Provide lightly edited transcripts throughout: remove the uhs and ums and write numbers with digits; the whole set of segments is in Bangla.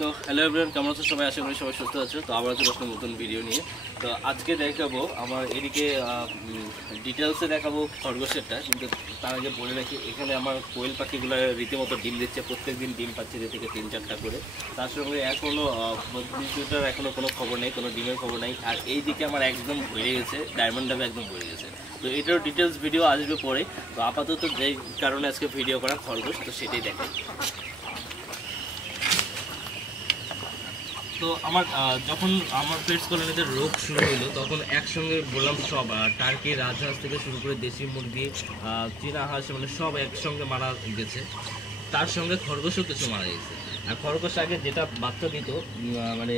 তো হ্যালো এভরিওয়ান, কেমন আছো সবাই? আশা করি সবাই সুস্থ আছো। তো আবার চলে আসলাম নতুন ভিডিও নিয়ে। তো আজকে দেখাবো আমার এদিকে ডিটেলসে দেখাবো খরগোশেরটা, কিন্তু তার আগে বলে রাখি এখানে আমার কোয়েল পাখিগুলো রীতিমতো ডিম দিচ্ছে, প্রত্যেক দিন ডিম পাচ্ছে 2 থেকে 3-4টা করে। তার সঙ্গে এখনও দুটোটার এখনও কোনো খবর নেই, কোনো ডিমের খবর নেই। আর এই দিকে আমার একদম ভরে গেছে, ডায়মন্ড ডাবে একদম ভরে গেছে। তো এটারও ডিটেলস ভিডিও আসবে পরে। তো আপাতত যেই কারণে আজকে ভিডিও করা খরগোশ, তো সেটাই দেখাই। তো আমার যখন আমার পেটস কলোনিদের রোগ শুরু হলো তখন একসঙ্গে বললাম সব টার্কি, রাজহাঁস থেকে শুরু করে দেশি মুরগি, চীনা হাঁস, মানে সব একসঙ্গে মারা গেছে। তার সঙ্গে খরগোশও কিছু মারা গেছে। আর খরগোশ আগে যেটা বাচ্চা দিত, মানে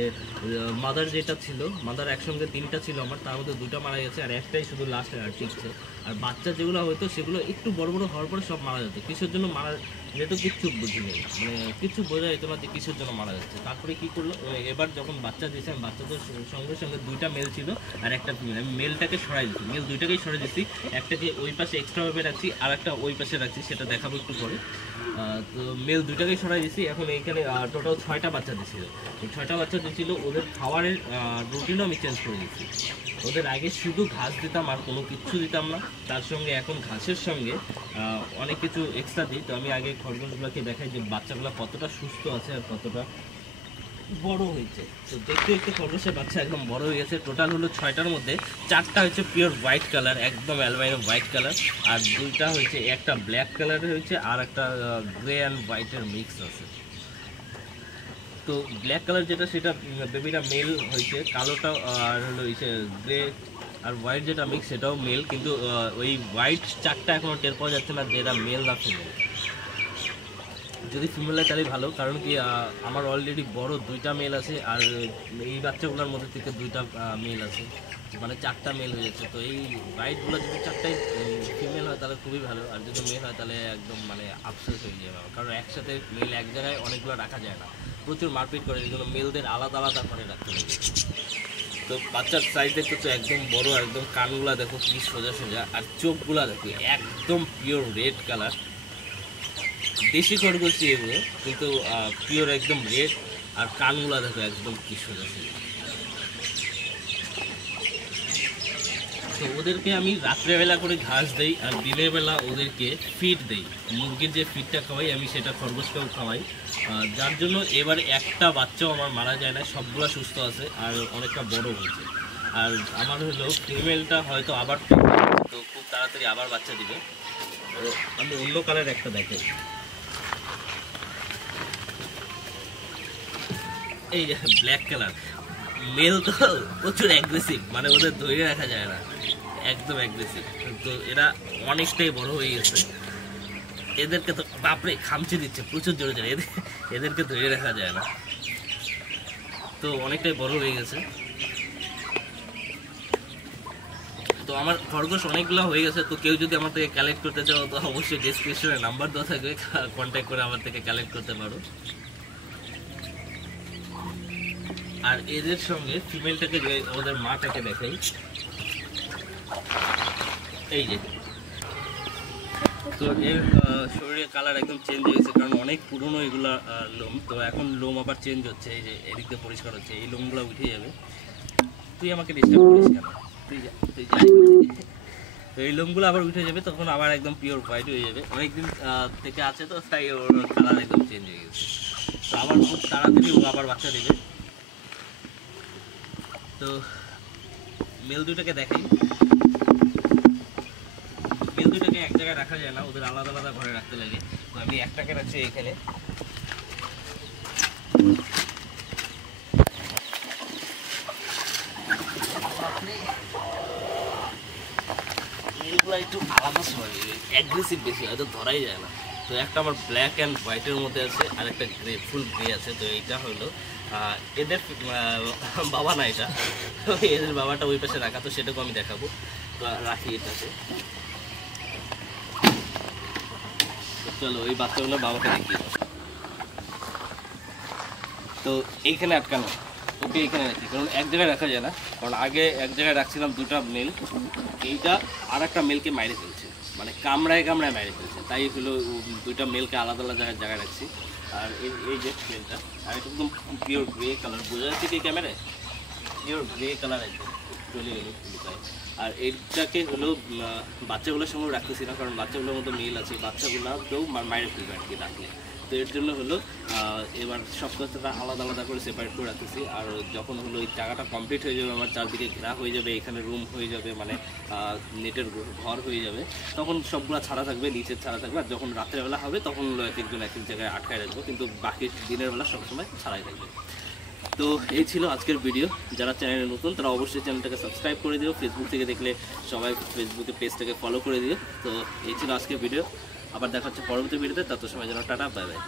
মাদার যেটা ছিল, মাদার একসঙ্গে 3টা ছিল আমার, তার মধ্যে 2টা মারা গেছে আর একটাই শুধু লাস্ট টিকছে। আর বাচ্চা যেগুলো হতো সেগুলো একটু বড় বড় হওয়ার পরে সব মারা যেত। কিসের জন্য মারা যেত কিচ্ছু বুঝি নেই, মানে কিছু বোঝা যেত না যে কিসের জন্য মারা যাচ্ছে। তারপরে কী করলো, এবার যখন বাচ্চা দিয়েছে, আমি বাচ্চাদের সঙ্গে সঙ্গে 2টা মেল ছিল আর একটা ফিমেল। আমি মেলটাকে সরাই দিচ্ছি, মেল 2টাকেই সরাই দিচ্ছি। একটাকে ওই পাশে এক্সট্রাভাবে রাখছি আর একটা ওই পাশে রাখছি, সেটা দেখাবো একটু পরে। তো মেল 2টাকেই সরাই দিচ্ছি। এখন এইখানে টোটাল 6টা বাচ্চা দিয়েছিল। এই 6টা বাচ্চা দিয়েছিল, ওদের খাবারের রুটিনও আমি চেঞ্জ করে দিচ্ছি। ওদের আগে শুধু ঘাস দিতাম আর কোনো কিচ্ছু দিতাম না, তার সঙ্গে এখন ঘাসের সঙ্গে অনেক কিছু এক্সট্রা দিই। তো আমি আগে খরগোশগুলোকে দেখাই যে বাচ্চাগুলো কতটা সুস্থ আছে আর কতটা বড় হয়েছে। তো দেখতে দেখতে খরগোশের বাচ্চা একদম বড় হয়ে গেছে। টোটাল হলো 6টার মধ্যে 4টা হচ্ছে পিওর হোয়াইট কালার, একদম অ্যালবাইনো হোয়াইট কালার, আর 2টা হচ্ছে, একটা ব্ল্যাক কালারের হয়েছে আর একটা গ্রে অ্যান্ড হোয়াইটের মিক্স আছে। তো ব্ল্যাক কালার যেটা সেটা বেবিটা মেল হয়েছে, কালোটা আর হলো গ্রে আর হোয়াইট যেটা মিক্স সেটাও মেল, কিন্তু ওই হোয়াইট 4টা এখনও টের পাওয়া যাচ্ছে না যে এটা মেল না ফিমেল। যদি ফিমেল হয় তাহলে ভালো, কারণ কি আমার অলরেডি বড় 2টা মেল আছে আর এই বাচ্চাগুলোর মধ্যে থেকে 2টা মেল আছে, মানে 4টা মেল হয়ে যাচ্ছে। তো এই হোয়াইটগুলো যদি 4টাই ফিমেল হয় তাহলে খুবই ভালো, আর যদি মেল হয় তাহলে একদম মানে আফসোস হয়ে যাবে, কারণ একসাথে মেল এক জায়গায় অনেকগুলো রাখা যায় না, প্রচুর মারপিট করে, এগুলো মেলদের আলাদা আলাদা করে রাখতে হবে। তো বাচ্চার সাইজ দেখতে তো একদম বড়, একদম কানগুলা দেখো কি সোজা সোজা, আর চোখগুলা দেখো একদম পিওর রেড কালার। দেশি খরগোশই এগুলো, কিন্তু পিওর একদম রেড, আর কানগুলা দেখো একদম কি সোজা সোজা। তো ওদেরকে আমি রাত্রেবেলা করে ঘাস দেই আর দিনের বেলা ওদেরকে ফিড দেই। মুরগির যে ফিডটা খাওয়াই আমি সেটা খরগোশকেও খাওয়াই, যার জন্য এবারে একটা বাচ্চাও আমার মারা যায় না, সবগুলো সুস্থ আছে আর অনেকটা বড় হয়েছে। আর আমার হলো ফিমেলটা হয়তো আবার তো খুব তাড়াতাড়ি আবার বাচ্চা দিবে। আমি অন্য কালার একটা দেখাই, এই যে ব্ল্যাক কালার মেল। তো প্রচুর অ্যাগ্রেসিভ, মানে ওদের ধরে রাখা যায় না, একদম অ্যাগ্রেসিভ। তো এরা অনেকটাই বড় হয়ে গেছে, এদেরকে তো বাপরে খামচে দিচ্ছে প্রচুর জোরে জোরে, এদেরকে ধরে রাখা যায় না। তো অনেকটাই বড় হয়ে গেছে। তো আমার খরগোশ অনেকগুলো হয়ে গেছে। তো কেউ যদি আমার থেকে কালেক্ট করতে চাও তো অবশ্যই ডেসক্রিপশনে নাম্বার দেওয়া থাকবে, কন্ট্যাক্ট করে আমার থেকে কালেক্ট করতে পারো। আর এদের সঙ্গে ফিমেলটাকে ওদের মাটাকে দেখাই, এই যে। তো এর শরীরের কালার একদম চেঞ্জ হয়ে গেছে, কারণ অনেক পুরনো এগুলা লোম। তো এখন লোম আবার চেঞ্জ হচ্ছে, এই যে এদিক দিয়ে পরিষ্কার হচ্ছে, এই লোমগুলো উঠে যাবে। তুই আমাকে ডিস্টার্ব করিস কেন, তুই যাই। তো এই লোমগুলো আবার উঠে যাবে, তখন আবার একদম পিওর হোয়াইট হয়ে যাবে। অনেকদিন থেকে আছে তো, তাই ওর কালার একদম চেঞ্জ হয়ে গেছে। তো আবার খুব তাড়াতাড়ি ও আবার বাচ্চা দেবে। তো মেল 2টাকে দেখাই, মেল 2টাকে এক জায়গায় রাখা যায় না, ওদের আলাদা আলাদা ঘরে রাখতে লাগে। তো আমি একটাকে রাখছি এখানে। মেলগুলো একটু আলাদা সময় অ্যাগ্রেসিভ বেশি, হয়তো ধরাই যায় না। তো একটা আমার ব্ল্যাক অ্যান্ড হোয়াইটের মধ্যে আছে আর একটা গ্রে, ফুল গ্রে আছে। তো এইটা হলো এদের বাবা না, এটা এদের বাবাটা ওই পাশে রাখা, তো সেটাকেও আমি দেখাবো। তো রাখি এটাতে। চলো ওই বাচ্চাগুলো বাবাকে দেখিয়ে দাও। তো এইখানে আটকানো, ওকে এইখানে রাখি, কারণ এক জায়গায় রাখা যায় না। কারণ আগে এক জায়গায় রাখছিলাম 2টা মেল, এইটা আর একটা মেলকে মাইরে ফেলছে, মানে কামড়ায় কামড়ায় মাইরে ফেলছে। তাই হলো 2টা মেলকে আলাদা আলাদা জায়গায় রাখছি। আর এই যে পেনটা, আর এটা একদম পিওর গ্রে কালার, বোঝা যাচ্ছে কি ক্যামেরায়, পিওর গ্রে কালার একদম চলে গেল লুকায়। আর এইটাকে হলো বাচ্চাগুলোর সঙ্গে রাখতেছি না, কারণ বাচ্চাগুলোর মধ্যে মেল আছে, বাচ্চাগুলোকেও মাইরে ফেলবে আর কি রাখলে। তো এর জন্য হলো এবার সব কথাটা আলাদা আলাদা করে সেপারেট করে রাখতেছি। আর যখন হলো এই জায়গাটা কমপ্লিট হয়ে যাবে, আমার চারদিকে ঘেরা হয়ে যাবে, এখানে রুম হয়ে যাবে, মানে নেটের ঘর হয়ে যাবে, তখন সবগুলো ছাড়া থাকবে, নিচের ছাড়া থাকবে। আর যখন রাত্রেবেলা হবে তখন হলো এক একজন এক এক জায়গায় আটকায় রাখবো, কিন্তু বাকি দিনের বেলা সবসময় ছাড়াই থাকবে। তো এই ছিল আজকের ভিডিও। যারা চ্যানেলে নতুন তারা অবশ্যই চ্যানেলটাকে সাবস্ক্রাইব করে দিও, ফেসবুক থেকে দেখলে সবাই ফেসবুকে পেজটাকে ফলো করে দিও। তো এই ছিল আজকের ভিডিও, আবার দেখা হচ্ছে পরবর্তী ভিডিওতে। তত সময় যেন টাটা, বাই বাই।